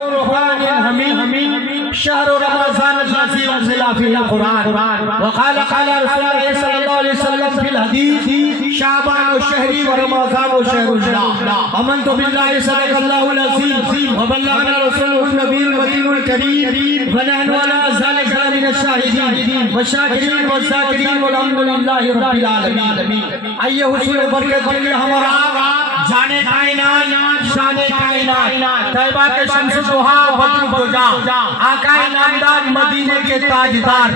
القرآن الحميد شهر رمضان الذي أنزل فيه القرآن وقال رسول الله صلى الله عليه وسلم في الحديث شعبان شهري ورمضان شهر الله آمنت بالله صدق الله العظيم وبلغنا رسوله النبي المدين الكريم ونحن على ذلك من الشاهدين والشاكرين والذاكرين والحمد لله رب العالمين آئیے حضور برکت کے لیے ہمارا جانے کائنات شان کائنات طیبہ کے شمس دوہا بدر الدجا آقا نامدار مدینے کے تاجدار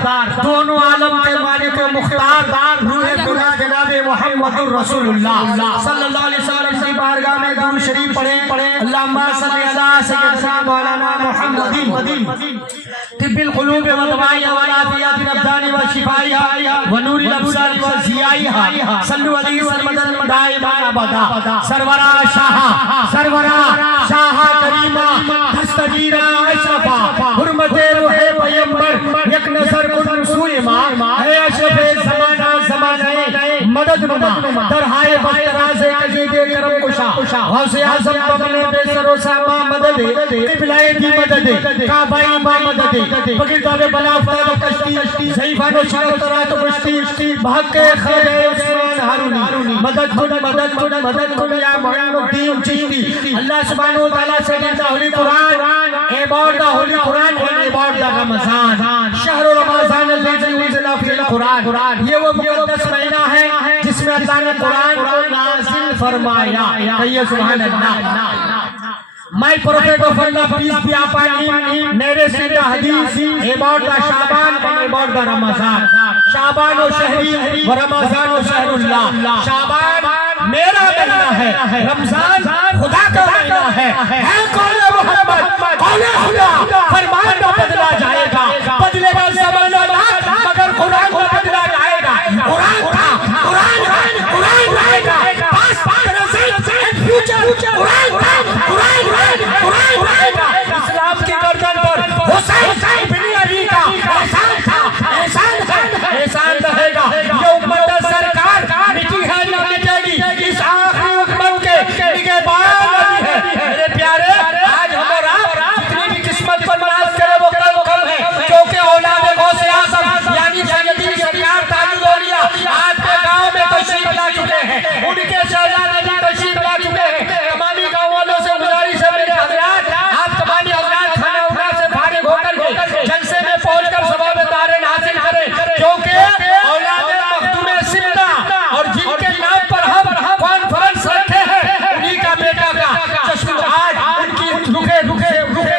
دونوں عالم کے مالک مختار روح خدا جناب محمد رسول اللہ صلی اللہ علیہ وسلم کی بارگاہ میں درود شریف پڑھیں اللہم صلی علی سیدنا مولانا محمد طب القلوب ودوائها والعافیات الابدان وشفائها ونور الابصار وضیائها صلو علیہ وسلم دائما ابدا سرورا شاہ کریمہ دستگیرہ اشرفہ حرمت روح پیمبر یک نظر کن سوئے ماں اے اشرف زمانہ مدد نما درہائے بختراز قجید کرم کشا غوث اعظم بمنے بے سر و ساما مدد قبلہ دی مدد کعبہ با مدد بگردہ بے بلا افتاد کشتی ضعیفان و شرطرات و بشتی بحق خیر عثمان حرونی مدد کن یا معین الدین چشتی اللہ سبحانہ وتعالیٰ سے دیتا ہولی قرآن عباد دا ہولی قرآن عباد دا رمضان شہر رمضان الذی انزل فیہ القرآن یہ وہ مقدس مہینہ ہے جس میں اللہ نے قرآن کو نازل فرمایا کہیے سبحان اللہ My prophet of Allah, peace be upon him, narrated the hadith about the Shaban and about the Ramazan. Shaban o Shahri wa Ramazan o Shahrullah. Shaban میرا مہینہ ہے, رمضان خدا کا مہینہ ہے قول محمد قول خدا فرمان نہ بدلا جائے گا, بدلے گا زمانہ نہ مگر قرآن کو بدلا جائے گا. قرآن رہے گا past, present and future. قرآن رہے گا. اسلام کی گردن پر حسین بن علی کا احسان رہے گا. یہ امت سرکار مٹی ہے نہ مٹے گی, اس آخری حکمت کے نگہبان نبی ہے. میرے پیارے آج ہمارا جتنی بھی قسمت پر ناز کرے وہ کم ہے, کیونکہ اولاد غوث اعظم یعنی سیدی سرکار تاج الاولیاء آج کے گاؤں میں تشریف لا چکے ہیں, ان کے شہزادے بھی تشریف لا چکے ہیں. تمامی گاؤں والوں سے گزارش ہے میرے حضرات, آپ تمامی حضرات کھانا اٹھا سے فارغ ہو کر کے جلسے میں پہنچ کر ثواب دارین حاصل کریں, کیونکہ اولاد مخدوم سمدہ اور جن کے نام پر ہم کانفرنس رکھے ہیں انہی کا بیٹا کا چشم آج ان کی رخ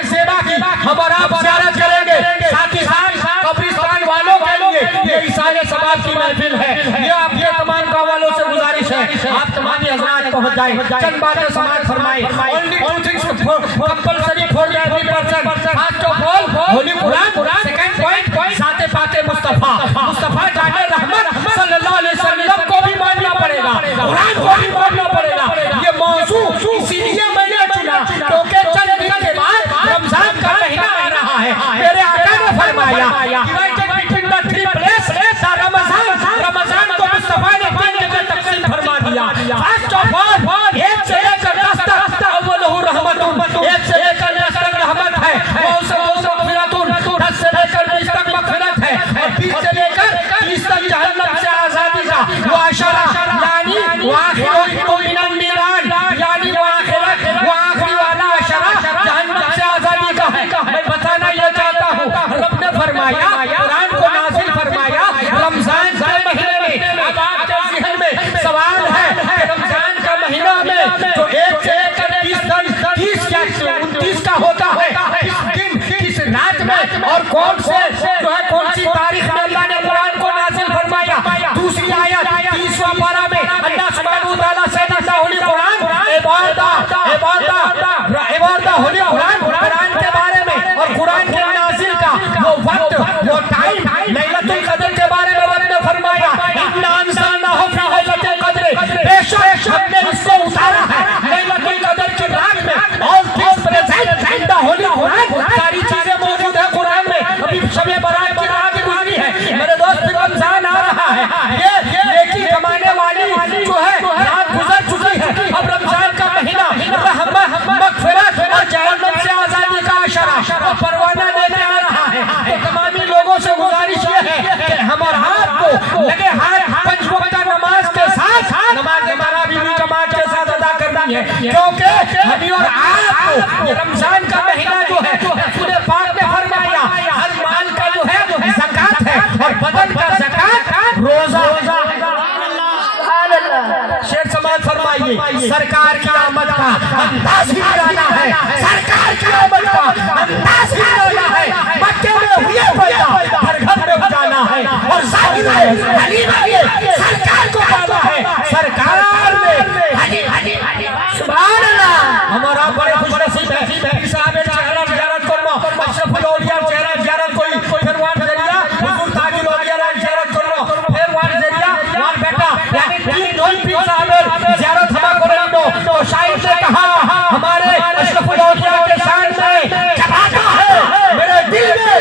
زیبا کی ہم اور آپ زیارت کریں گے. ساتھ ہی ساتھ قبرستان والوں کے لیے یہ عیسان ثواب کی محفل ہے. یہ آپ کے تمام گاؤں والوں سے گزارش ہے, آپ تمامی حضرات پہنچ جائیں, چند باتیں سماعت فرمائیں. Only two things compulsory for every person. First of all, Holy Quran. Second point, ذات پاک مصطفیٰ جان رحمت صلی اللہ علیہ وسلم کو بھی ماننا پڑے گا, قرآن کو بھی ماننا پڑے گا. یہ موضوع اسی لیے میں نے چنا کیونکہ چند دن کے بعد رمضان کا مہینہ آ رہا ہے. میرے آقا نے فرمایا divided between the three places, رمضان کو مصطفیٰ نے تین جگہ تقسیم فرما دیا. First of all, ایک سے لے کر 10 تک اولہ رحمت, ایک سے لے کر 10 تک رحمت ہے, مغفرۃ 10 سے لے کر 20 تک مغفرت ہے, اور 20 سے لے کر 30 تک جہنم سے آزادی کا معاشرہ یعنی وآخرہ من النیران یعنی وآخری والا عشرہ جہنم سے آزادی کا ہے. میں بتانا یہ چاہتا ہوں, رب نے فرمایا قرآن کو نازل فرمایا رمضان کے مہینے میں. اب آپ کے ذہن میں سوال ہے کہ رمضان کا مہینہ میں جو 1 سے لے کر 29 کا ہوتا ہے, کس دن کس رات میں اور کون سی تاریخ میں اللہ نے قرآن کو نازل فرمایا. دوسری آیت 30واں پارہ میں اللہ سبحانہ وتعالیٰ سے دیتا ہولی قرآن عبادہ ہولی قرآن کے بارے میں اور قرآن کے نازل کا وہ وقت وہ ٹائم لیلۃ القدر کے بارے میں رب نے فرمایا اِنَّا أَنزَلْنَاهُ فِي لَيْلَةِ الْقَدْرِ, بے شک ہم نے اس کو اتارا ہے لیلۃ القدر کی رات میں. All things present in the holy وہ پروانہ لینے آ رہا ہے. تو تمامی لوگوں سے گزارش یہ ہے کہ ہم اور آپ کو لگے ہاتھ پنج وقتہ نماز کے ساتھ نماز تراویح بھی جماعت کے ساتھ ادا کرنی ہے, کیونکہ ہمیں اور آپ کو یہ رمضان کا مہینہ جو ہے رسول پاک نے فرمایا ہر مال کا جو ہے زکات ہے اور بدن کا زکات روزہ. شیر سماعت فرمائیے, سرکار کی آمد کا انداز ہی نرالا ہے, سرکار کی آمد کا انداز ہی نرالا ہے. مکے میں ہوئے پیدا ہر گھر میں اجالا ہے اور ظاہر ہے حلیمہ نے سرکار کو پالا ہے. سرکار نے سبحان اللہ. ہمارا بڑے خوش نصیب ہے صاحب چہرہ زیارت کرنا, اشرف الاولیاء چہرہ زیارت کوئی پھر وہاں ذریعہ حضور تاج الاولیاء زیارت کرنا, پھر وہاں ذریعہ وہاں بیٹا یعنی تین دول پیر صاحب زیارت ہما کریں دو. تو شاعر نے کہا ہمارے اشرف الاولیاء کے شان میں جماتا ہے میرے دل میں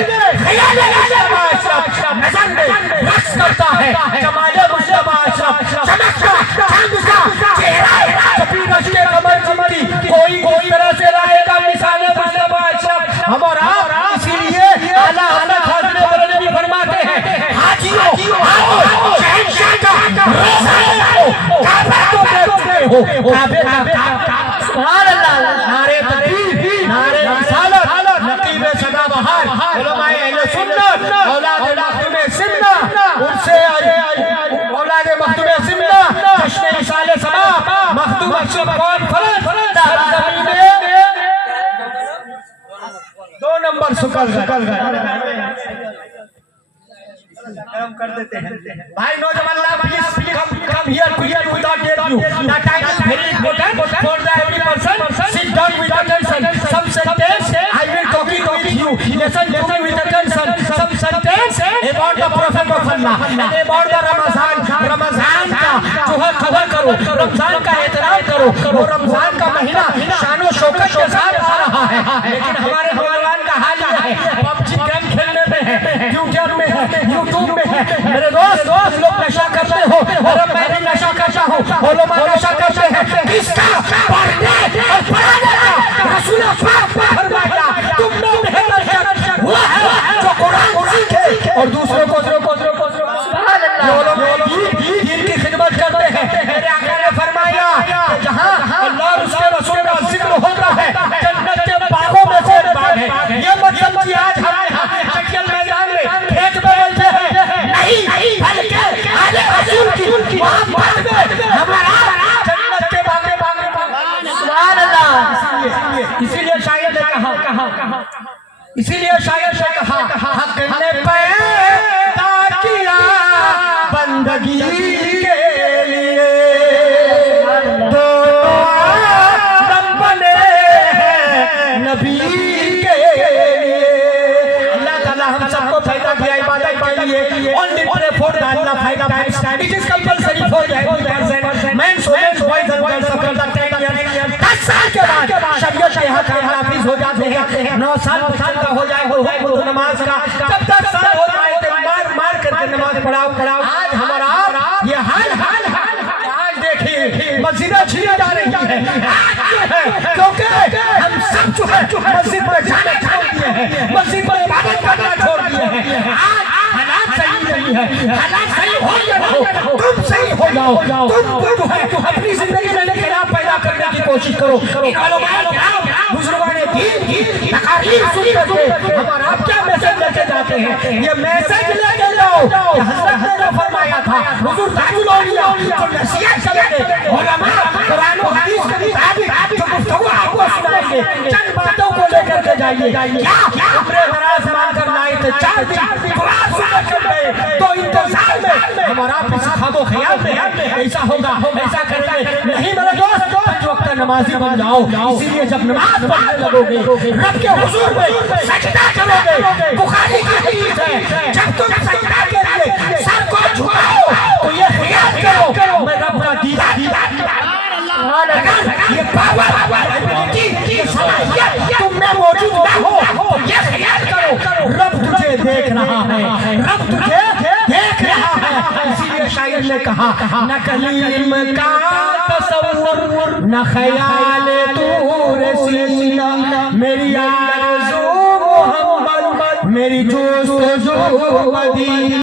خیال مصطفیٰ اشرف, نظر میں رقص کرتا ہے جمال مصطفیٰ اشرف, چمکتا چاند سا چہرہ چپی رش کے کمر چمکی کوئی طرح سے لائے گا مثال مصطفیٰ اشرف. ہم اور آپ اسی لیے اعلیٰ حضرت حاضر بریلوی فرماتے ہیں حاجیوں آؤ شہنشاہ کا روزہ ہو, کعبہ کو دیکھتے ہو, کعبے کا سبحان اللہ. نعرے تکبیر, نعرے رسالت, نقیب سدا بہار, علماء اہل سنت, اولاد مخدوم سمنہ, ان سے اولاد مخدوم سمنہ, جشن وصال سما مخدوم اشرف کانفرنس سرزمین 2 نمبر سکل گئے. کر دیتے ہیں بھائی نوجوان اللہ please come here without getting you. The time is very important for the every person. Sit down with attention. Some sentence I will talking with you. Listen to me with attention. Some sentence about the Prophet of Allah and about the رمضان کا جو ہے قدر کرو, رمضان کا احترام کرو. وہ رمضان کا مہینہ شان و شوکت کے ساتھ آ رہا ہے, لیکن ہمارے نوجوان کا حال یہ ہے پبجی گیم کھیلنے میں ہے, ٹویٹر میں ہے, یوٹیوب میں ہے. میرے دوست لوگ نشہ کرتے ہو اور میں بھی نشہ کرتا ہوں, علماء نشہ کرتے ہیں. کس کا پڑھنے اور پڑھانے کا رسول پاک نے فرمایا تم میں نشہ وہ ہے جو قرآن سیکھے اور دوسروں کو سبحان اللہ دین کی خدمت کرتے ہیں. میرے آقا نے فرمایا جہاں اللہ اور اس کے رسول کا ذکر ہوتا ہے جنت کے باغوں میں سے باغ ہے. یہ مطلب کہ آج ہم چکل میدان میں کھیت میں ملتے ہیں نہیں, بلکہ آل رسول کی محبت میں ہمارا جنت کے باغ سبحان اللہ. اسی لیے شاعر نے کہا حق نے پیدا کیا بندگی کے لیے, دونوں عالم بنے نبی کے لیے. اللہ تعالیٰ ہم سب کو پیدا کیا عبادت کے لیے. Only pray for the Allah فائدہ time. It is compulsory for every person. Men, women, boys and girls of the 10 years. 10 سال کے بعد شریعت کے حق نافذ ہو جاتے ہیں. 9 سال کا ہو جائے وہ نماز کا, جب 10 سال ہو جائے تو مار کر کے نماز پڑھاؤ. آج ہمارا یہ حال آج دیکھیے مسجدیں چھینے جا رہی ہیں. کیونکہ ہم سب جو ہے مسجد میں جانا چھوڑ دیے ہیں, مسجد میں عبادت کرنا چھوڑ دیے ہیں. آج حالات صحیح نہیں ہے, حالات صحیح ہو یا نہ ہو, تم صحیح ہو جاؤ. تم جو ہے اپنی زندگی میں انقلاب پیدا کرنے کی کوشش کرو. بزرگان دین کی تقاریر سن کر کے ہمارا آپ کیا میسج لے کے جاتے ہیں, یہ میسج لے کے جاؤ کہ حضرت نے جو فرمایا تھا حضور تاج الاولیاء جو نصیحت کریں گے, علماء قرآن و حدیث کے مطابق جو گفتگو آپ کو سنائیں گے, چند باتوں کو لے کر کے جائیے. کیا عمر دراز مان کر لائے تھے 4 دن قرآن سن کر گئے, تو انتظار میں ہمارا آپ اس خواب و خیال میں ایسا ہوگا ایسا کریں گے نہیں. میرے دوست پنج وقت نمازی بن جاؤ. اسی لیے جب نماز پڑھنے لگو گے رب کے حضور میں سجدہ کرو گے. بخاری کی حدیث ہے جب تم سجدہ کے لیے سر کو جھکاؤ تو یہ خیال کرو میں رب کا دیدار اگر یہ پاور یہ صلاحیت تم میں موجود نہ ہو, یہ خیال کرو رب تجھے دیکھ رہا ہے, رب تجھے دیکھ رہا ہے. اسی لیے شاعر نے کہا نہ کلیم کا تصور نہ خیال طور سینہ, میری آرزو میری جوست جو مدینہ